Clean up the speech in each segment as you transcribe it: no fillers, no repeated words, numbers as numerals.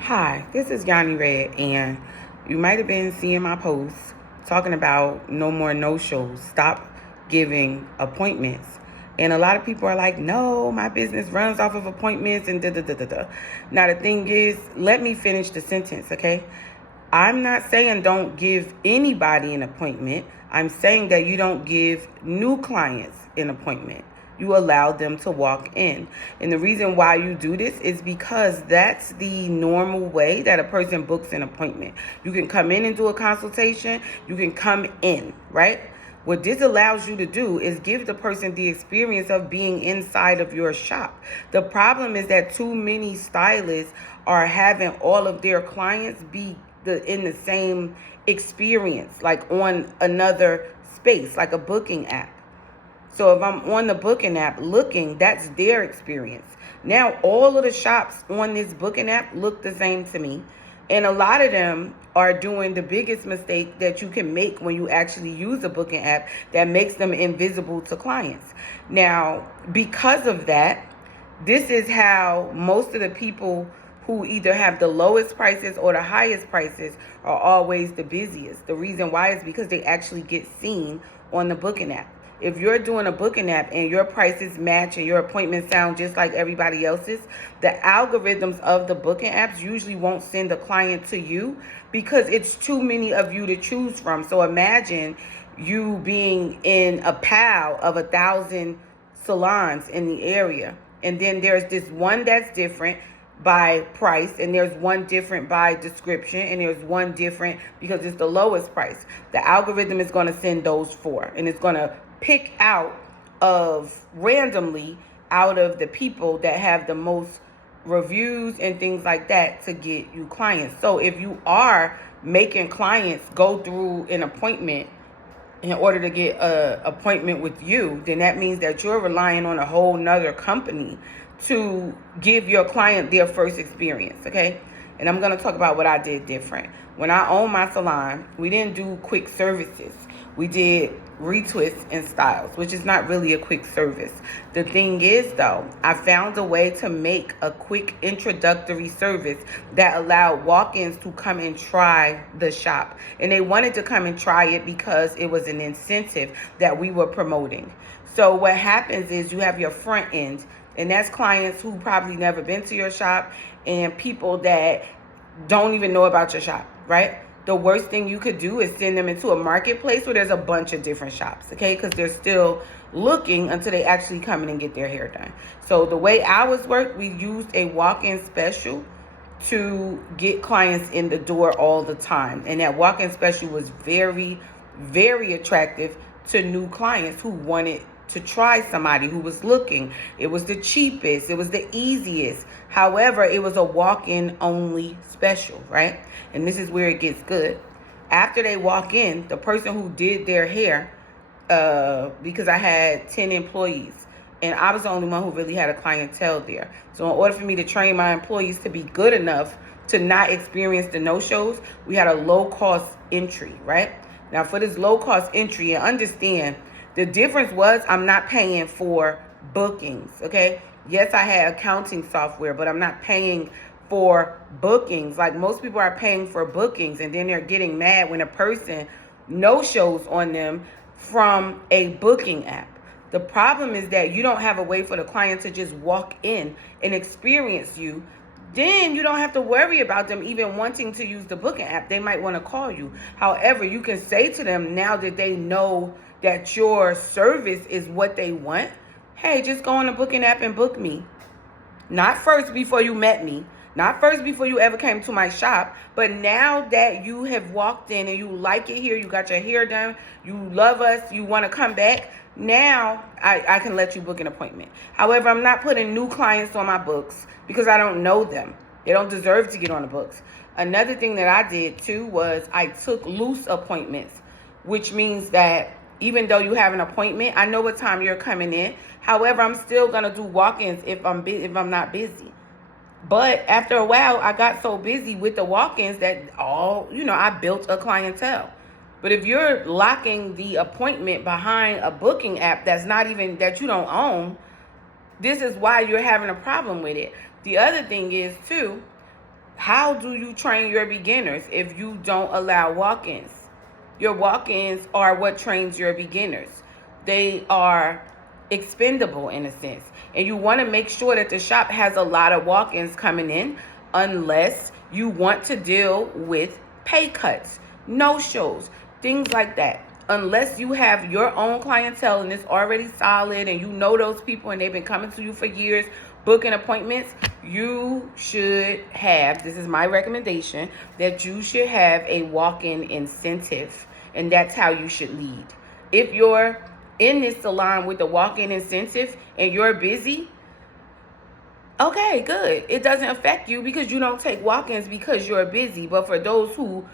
Hi, this is Yanni Red, and you might have been seeing my posts talking about no more no-shows. Stop giving appointments. And a lot of people are like, no, my business runs off of appointments and da-da-da-da-da. Now, the thing is, let me finish the sentence, okay? I'm not saying don't give anybody an appointment. I'm saying that you don't give new clients an appointment. You allow them to walk in. And the reason why you do this is because that's the normal way that a person books an appointment. You can come in and do a consultation. You can come in, right? What this allows you to do is give the person the experience of being inside of your shop. The problem is that too many stylists are having all of their clients be in the same experience, like on another space, like a booking app. So if I'm on the booking app looking, that's their experience. Now, all of the shops on this booking app look the same to me. And a lot of them are doing the biggest mistake that you can make when you actually use a booking app that makes them invisible to clients. Now, because of that, this is how most of the people who either have the lowest prices or the highest prices are always the busiest. The reason why is because they actually get seen on the booking app. If you're doing a booking app and your prices match and your appointments sound just like everybody else's, the algorithms of the booking apps usually won't send a client to you because it's too many of you to choose from. So imagine you being in a pile of 1,000 salons in the area. And then there's this one that's different by price, and there's one different by description, and there's one different because it's the lowest price. The algorithm is going to send those four, and it's going to pick out of randomly out of the people that have the most reviews and things like that to get you clients. So if you are making clients go through an appointment in order to get an appointment with you, then that means that you're relying on a whole nother company to give your client their first experience, okay? And I'm going to talk about what I did different. When I owned my salon, we didn't do quick services. We did retwists and styles, which is not really a quick service. The thing is, though, I found a way to make a quick introductory service that allowed walk-ins to come and try the shop. And they wanted to come and try it because it was an incentive that we were promoting. So what happens is you have your front end, and that's clients who probably never been to your shop and people that don't even know about your shop, right? The worst thing you could do is send them into a marketplace where there's a bunch of different shops, okay? Because they're still looking until they actually come in and get their hair done. So the way ours worked, we used a walk-in special to get clients in the door all the time. And that walk-in special was very, very attractive to new clients who wanted to try somebody who was looking. It was the cheapest. It was the easiest. However, it was a walk-in only special, right? And this is where it gets good. After they walk in, the person who did their hair, because I had 10 employees, and I was the only one who really had a clientele there. So in order for me to train my employees to be good enough to not experience the no-shows, we had a low-cost entry, right? Now, for this low-cost entry, and understand, the difference was I'm not paying for bookings, okay? Yes, I had accounting software, but I'm not paying for bookings. Like most people are paying for bookings, and then they're getting mad when a person no-shows on them from a booking app. The problem is that you don't have a way for the client to just walk in and experience you. Then you don't have to worry about them even wanting to use the booking app. They might want to call you. However, you can say to them now that they know that your service is what they want, hey, just go on the booking app and book me. Not first before you met me, not first before you ever came to my shop, but now that you have walked in and you like it here, you got your hair done, you love us, you want to come back, now I can let you book an appointment. However, I'm not putting new clients on my books because I don't know them. They don't deserve to get on the books. Another thing that I did too was I took loose appointments, which means that even though you have an appointment, I know what time you're coming in. However, I'm still going to do walk-ins if I'm not busy. But after a while, I got so busy with the walk-ins that I built a clientele. But if you're locking the appointment behind a booking app that you don't own, this is why you're having a problem with it. The other thing is too, How do you train your beginners if you don't allow walk-ins? Your walk-ins are what trains your beginners. They are expendable in a sense. And you want to make sure that the shop has a lot of walk-ins coming in, unless you want to deal with pay cuts, no-shows, things like that. Unless you have your own clientele and it's already solid and you know those people and they've been coming to you for years, booking appointments, you should have, this is my recommendation, that you should have a walk-in incentive. And that's how you should lead. If you're in this salon with the walk-in incentive and you're busy, okay, good. It doesn't affect you because you don't take walk-ins because you're busy. But for those who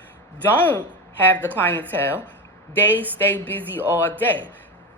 don't have the clientele, they stay busy all day.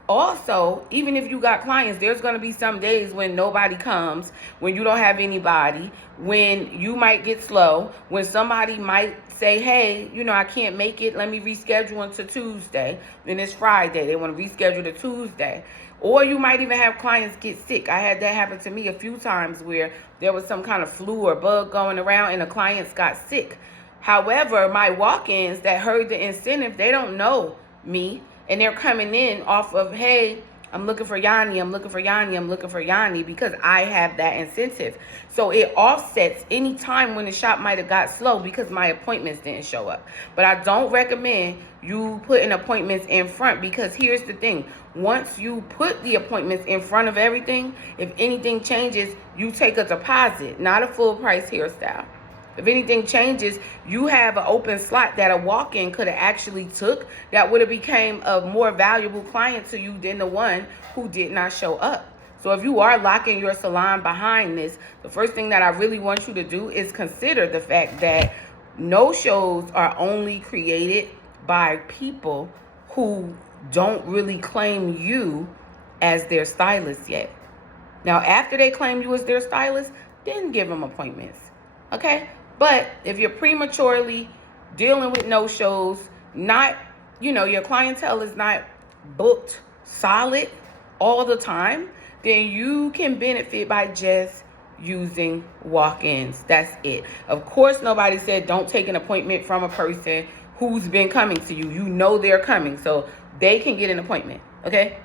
Also, even if you got clients, there's going to be some days when nobody comes, when you don't have anybody, when you might get slow, when somebody might say, hey, I can't make it. Let me reschedule until Tuesday. Then it's Friday. They want to reschedule to Tuesday. Or you might even have clients get sick. I had that happen to me a few times where there was some kind of flu or bug going around and the clients got sick. However, my walk-ins that heard the incentive, they don't know me. And they're coming in off of, hey, I'm looking for Yanni, I'm looking for Yanni, I'm looking for Yanni, because I have that incentive. So it offsets any time when the shop might have got slow because my appointments didn't show up. But I don't recommend you putting appointments in front, because here's the thing. Once you put the appointments in front of everything, if anything changes, you take a deposit, not a full price hairstyle. If anything changes, you have an open slot that a walk-in could have actually took that would have became a more valuable client to you than the one who did not show up. So if you are locking your salon behind this, the first thing that I really want you to do is consider the fact that no-shows are only created by people who don't really claim you as their stylist yet. Now, after they claim you as their stylist, then give them appointments, okay? But if you're prematurely dealing with no-shows, not, your clientele is not booked solid all the time, then you can benefit by just using walk-ins. That's it. Of course, nobody said don't take an appointment from a person who's been coming to you. You know they're coming, so they can get an appointment, okay?